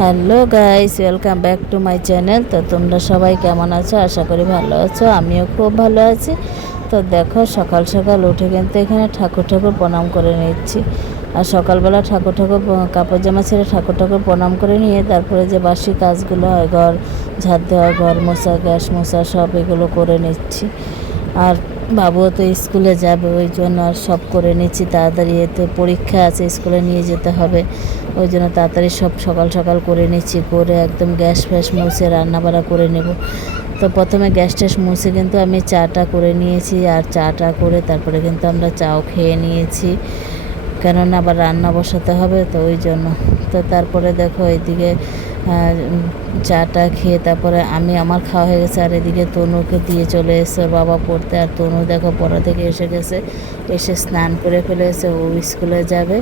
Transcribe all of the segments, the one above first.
Hello guys, welcome back to my channel. তো তোমরা সবাই কেমন আছো? আশা করি ভালো আছো, আমিও খুব ভালো আছি। তো দেখো, সকাল সকাল উঠে কিন্তু এখানে ঠাকুর ঠাকুর প্রণাম করে নিচ্ছি। আর সকালবেলা ঠাকুর ঠাকুর কাপড় জামা ছেড়ে ঠাকুর ঠাকুর প্রণাম করে নিয়ে তারপরে যে বাসি কাজগুলো হয়, ঘর ঝাড় দেওয়া, ঘর মোছা, গ্যাস মোছা সব এগুলো করে নিচ্ছি। আর বাবুও তো স্কুলে যাবে ওই জন্য আর সব করে নিচ্ছি। তাড়াতাড়ি এতে পরীক্ষা আছে স্কুলে নিয়ে যেতে হবে। ওই জন্য তাড়াতাড়ি সব সকাল সকাল করে নিচ্ছি করে একদম গ্যাস ফ্যাস মুছে রান্না বাড়া করে নেব। তো প্রথমে গ্যাস ট্যাস মুছে কিন্তু আমি চাটা করে নিয়েছি আর চাটা করে তারপরে কিন্তু আমরা চাও খেয়ে নিয়েছি। কেননা আবার রান্না বসাতে হবে তো ওই জন্য। তো তারপরে দেখো উম, চাটা খেয়ে তারপরে আমি আমার খাওয়া হয়ে গেছে আর এদিকে তনুকে দিয়ে চলে এসে বাবা পড়তে আর তনু দেখো পড়া থেকে এসে গেছে। এসে স্নান করে ফেলেছে ও স্কুলে যাবে।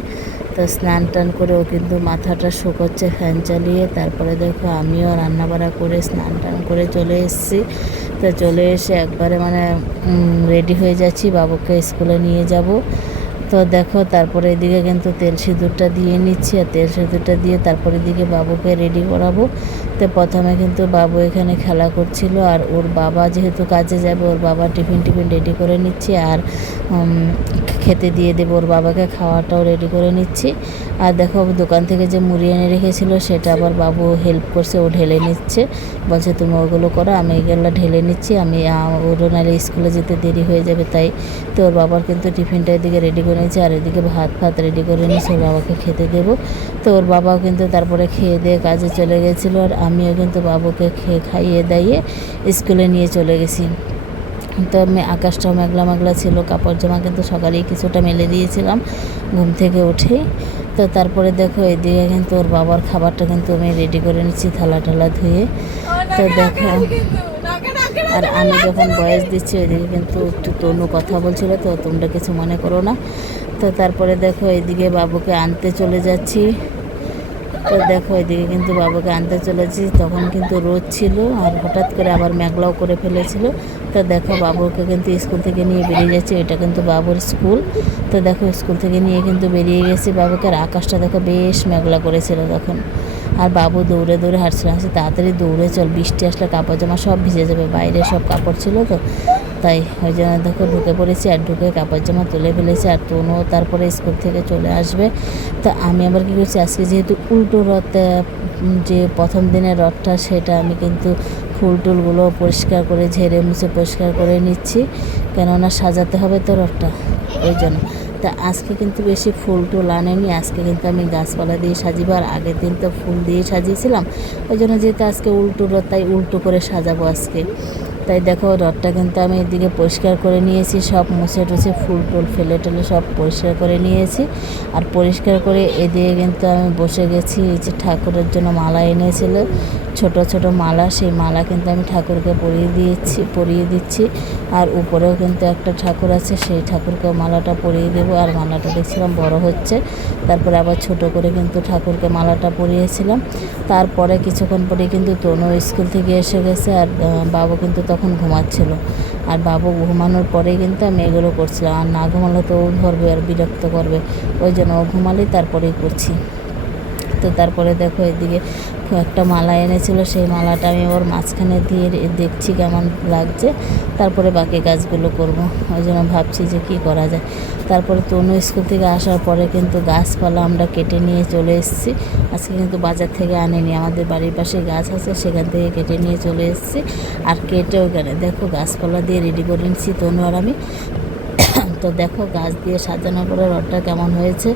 তো স্নান টান করে ও কিন্তু মাথাটা শুকোচ্ছে ফ্যান চালিয়ে। তারপরে দেখো আমিও রান্না বাড়া করে স্নান টান করে চলে এসেছি। তো চলে এসে একবারে মানে রেডি হয়ে যাচ্ছি। বাবুকে স্কুলে নিয়ে যাব। তো দেখো, তারপরে এদিকে কিন্তু তেল সিঁদুরটা দিয়ে নিচ্ছি আর তেল সিঁদুরটা দিয়ে তারপরে এদিকে বাবুকে রেডি করাবো। তো প্রথমে কিন্তু বাবু এখানে খেলা করছিল আর ওর বাবা যেহেতু কাজে যাবে, ওর বাবা টিফিন টিফিন রেডি করে নিচ্ছে আর খেতে দিয়ে দেবো, ওর বাবাকে খাওয়াটাও রেডি করে নিচ্ছি। আর দেখো, দোকান থেকে যে মুড়ি এনে রেখেছিল, সেটা আবার বাবু হেল্প করছে, ও ঢেলে নিচ্ছে। বলছে, তুমি ওগুলো করো, আমি এগুলো ঢেলে নিচ্ছি, আমি, আ- ওর নাহলে স্কুলে যেতে দেরি হয়ে যাবে তাই। তো ওর বাবার কিন্তু টিফিনটা এদিকে রেডি করে নিচ্ছে আর এদিকে ভাত ফাত রেডি করে নিয়েছে, ওর বাবাকে খেতে দেবো। তো ওর বাবাও কিন্তু তারপরে খেয়ে দিয়ে কাজে চলে গেছিল, আর আমিও কিন্তু বাবুকে খেয়ে খাইয়ে দাইয়ে স্কুলে নিয়ে চলে গেছি। তো আমি আকাশটাও মেঘলা মেঘলা ছিল কাপড় জামা কিন্তু সকালেই কিছুটা মেলে দিয়েছিলাম ঘুম থেকে উঠেই। তো তারপরে দেখো এদিকে কিন্তু ওর বাবার খাবারটা কিন্তু আমি রেডি করে নিচ্ছি থালা ঠালা ধুয়ে তো দেখো আর আমি যখন বয়স দিচ্ছি ওইদিকে কিন্তু একটু তনু কথা বলছিল তো তোমরা কিছু মনে করো না। তো তারপরে দেখো এদিকে বাবুকে আনতে চলে যাচ্ছি। তো দেখো, এদিকে কিন্তু বাবাকে আনতে চলেছি। তখন কিন্তু রোদ ছিল আর হঠাৎ করে আবার মেঘলাও করে ফেলেছিল। তো দেখো, বাবুকে কিন্তু স্কুল থেকে নিয়ে বেরিয়ে যাচ্ছে। এটা কিন্তু বাবুর স্কুল। তো দেখো, স্কুল থেকে নিয়ে কিন্তু বেরিয়ে গেছি বাবুকে আর আকাশটা দেখো বেশ মেঘলা করেছিল তখন। আর বাবু দৌড়ে দৌড়ে হাঁটছিল হাসি, তাড়াতাড়ি দৌড়ে চল, বৃষ্টি আসলে কাপড় জামা সব ভিজে যাবে, বাইরে সব কাপড় ছিল তো। তাই ওই জন্য দেখো ঢুকে পড়েছি আর ঢুকে কাপড় জামা তুলে ফেলেছি আর তনুও তারপরে স্কুল থেকে চলে আসবে। তো আমি আবার কী করছি, আজকে যেহেতু উল্টো রথ যে প্রথম দিনের রথটা সেটা আমি কিন্তু ফুল টুলগুলো পরিষ্কার করে, ঝেড়ে মুছে পরিষ্কার করে নিচ্ছি। কেননা সাজাতে হবে তো রথটা, ওই জন্য। তা আজকে কিন্তু বেশি ফুল টুল আনেনি, আজকে কিন্তু আমি গাছপালা দিয়ে সাজিবার আগের দিন তো ফুল দিয়ে সাজিয়েছিলাম, ওই জন্য যেহেতু আজকে উল্টো তাই উল্টো করে সাজাবো আজকে। তাই দেখো, রথটা কিন্তু আমি এদিকে পরিষ্কার করে নিয়েছি। সব মুছে টুছে ফুল টুল ফেলে টেলে সব পরিষ্কার করে নিয়েছি। আর পরিষ্কার করে এদিকে কিন্তু আমি বসে গেছি। এই যে ঠাকুরের জন্য মালা এনেছিল, ছোট ছোট মালা, সেই মালা কিন্তু আমি ঠাকুরকে পরিয়ে দিয়েছি, পরিয়ে দিচ্ছি। আর উপরেও কিন্তু একটা ঠাকুর আছে, সেই ঠাকুরকে মালাটা পরিয়ে দেবো। আর মালাটা দেখছিলাম বড় হচ্ছে। তারপরে আবার ছোট করে কিন্তু ঠাকুরকে মালাটা পরিয়েছিলাম। তারপরে কিছুক্ষণ পরে কিন্তু তনু স্কুল থেকে এসে গেছে। আর বাবু কিন্তু তখন ঘুমাচ্ছিল। আর বাবু ঘুমানোর পরে কিন্তু আমি এগুলো করছিলাম। আর না ঘুমালে তো ও ধরবে আর বিরক্ত করবে। ওই জন্য ও ঘুমালেই তারপরেই করছি। তো তারপরে দেখো এদিকে একটা মালা এনেছিল, সেই মালাটা আমি ওর মাঝখানে দিয়ে দেখছি কেমন লাগছে। তারপরে বাকি কাজগুলো করব। ওই জন্য ভাবছি যে কী করা যায়। তারপরে তনু স্কুল থেকে আসার পরে কিন্তু গাছপালা আমরা কেটে নিয়ে চলে এসেছি। আজকে কিন্তু বাজার থেকে আনিনি, আমাদের বাড়ির পাশে গাছ আছে, সেখান থেকে কেটে নিয়ে চলে এসেছি। আর কেটে ওখানে দেখো গাছপালা দিয়ে রেডি করে নিচ্ছি তনু আর আমি। তো দেখো গাছ দিয়ে সাজানো পরে রডটা কেমন হয়েছে।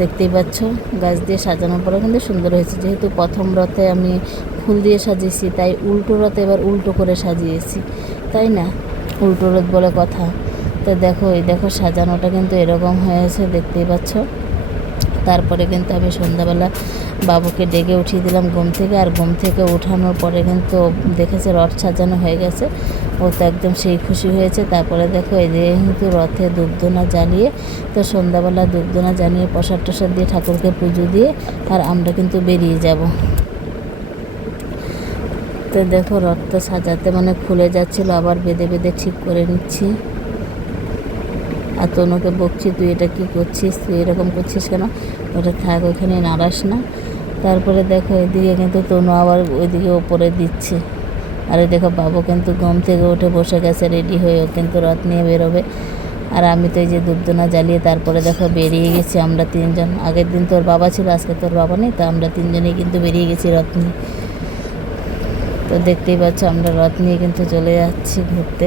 দেখতেই পাচ্ছ। গাছ দিয়ে সাজানোর পরে কিন্তু সুন্দর হয়েছে। যেহেতু প্রথম রথে আমি ফুল দিয়ে সাজিয়েছি, তাই উল্টো রথে এবার উল্টো করে সাজিয়েছি। তাই না? উল্টো রথ বলে কথা। তো দেখো, এই দেখো সাজানোটা কিন্তু এরকম হয়েছে, দেখতেই পাচ্ছ। তারপরে কিন্তু আমি সন্ধ্যাবেলা বাবুকে ডেকে উঠিয়ে দিলাম ঘুম থেকে। আর ঘুম থেকে ওঠানোর পরে কিন্তু দেখেছে রথ সাজানো হয়ে গেছে। ও তো একদম সেই খুশি হয়েছে। তারপরে দেখো, এই যে কিন্তু রথে ধূপধুনা জ্বালিয়ে, তো সন্ধ্যাবেলা ধূপধুনা জ্বালিয়ে প্রসাদ টসাদ দিয়ে ঠাকুরকে পুজো দিয়ে আর আমরা কিন্তু বেরিয়ে যাব। তো দেখো, রথটা সাজাতে মানে খুলে যাচ্ছিল। আবার বেঁধে বেঁধে ঠিক করে নিচ্ছি। আর তনুকে বকছি, তুই এটা কি করছিস? তুই এরকম করছিস কেন? ওটা থাক ওখানে নাড়াস না। তারপরে দেখো এদিকে কিন্তু তনু আবার ওইদিকে ওপরে দিচ্ছে। আর দেখো বাবু কিন্তু ঘুম থেকে উঠে বসে গেছে রেডি হয়ে ও কিন্তু রথ নিয়ে বেরোবে। আর আমি তো এই যে দুবদনা জ্বালিয়ে তারপরে দেখো বেরিয়ে গেছি আমরা তিনজন। আগের দিন তোর বাবা ছিল, আজকে তোর বাবা নেই, তা আমরা তিনজনেই কিন্তু বেরিয়ে গেছি রথ নিয়ে। তো দেখতেই পাচ্ছ আমরা রথ নিয়ে কিন্তু চলে যাচ্ছি ঘুরতে।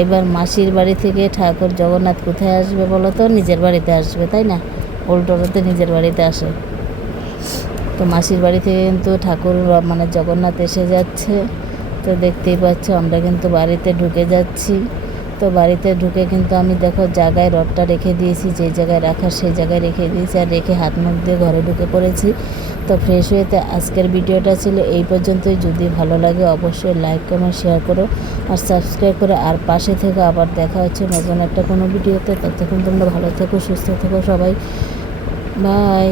এবার মাসির বাড়ি থেকে ঠাকুর জগন্নাথ কোথায় আসবে বলো তো? নিজের বাড়িতে আসবে, তাই না? উল্টোটাতে নিজের বাড়িতে আসে। তো মাসির বাড়ি থেকে কিন্তু ঠাকুর মানে জগন্নাথ এসে যাচ্ছে। তো দেখতেই পাচ্ছ, আমরা কিন্তু বাড়িতে ঢুকে যাচ্ছি। তো বাড়িতে ঢুকে কিন্তু আমি দেখো জায়গায় রডটা রেখে দিয়েছি, যে জায়গায় রাখার সেই জায়গায় রেখে দিয়েছি আর রেখে হাত মুখ দিয়ে ঘরে ঢুকে পড়েছি। তো ফ্রেশ হয়েতে আজকের ভিডিওটা ছিল এই পর্যন্তই। যদি ভালো লাগে অবশ্যই লাইক কমেন্ট শেয়ার করো আর সাবস্ক্রাইব করো। আর পাশে থেকে আবার দেখা হচ্ছে নতুন একটা কোনো ভিডিওতে। ততক্ষণ তোমরা ভালো থেকো, সুস্থ থেকো সবাই। বাই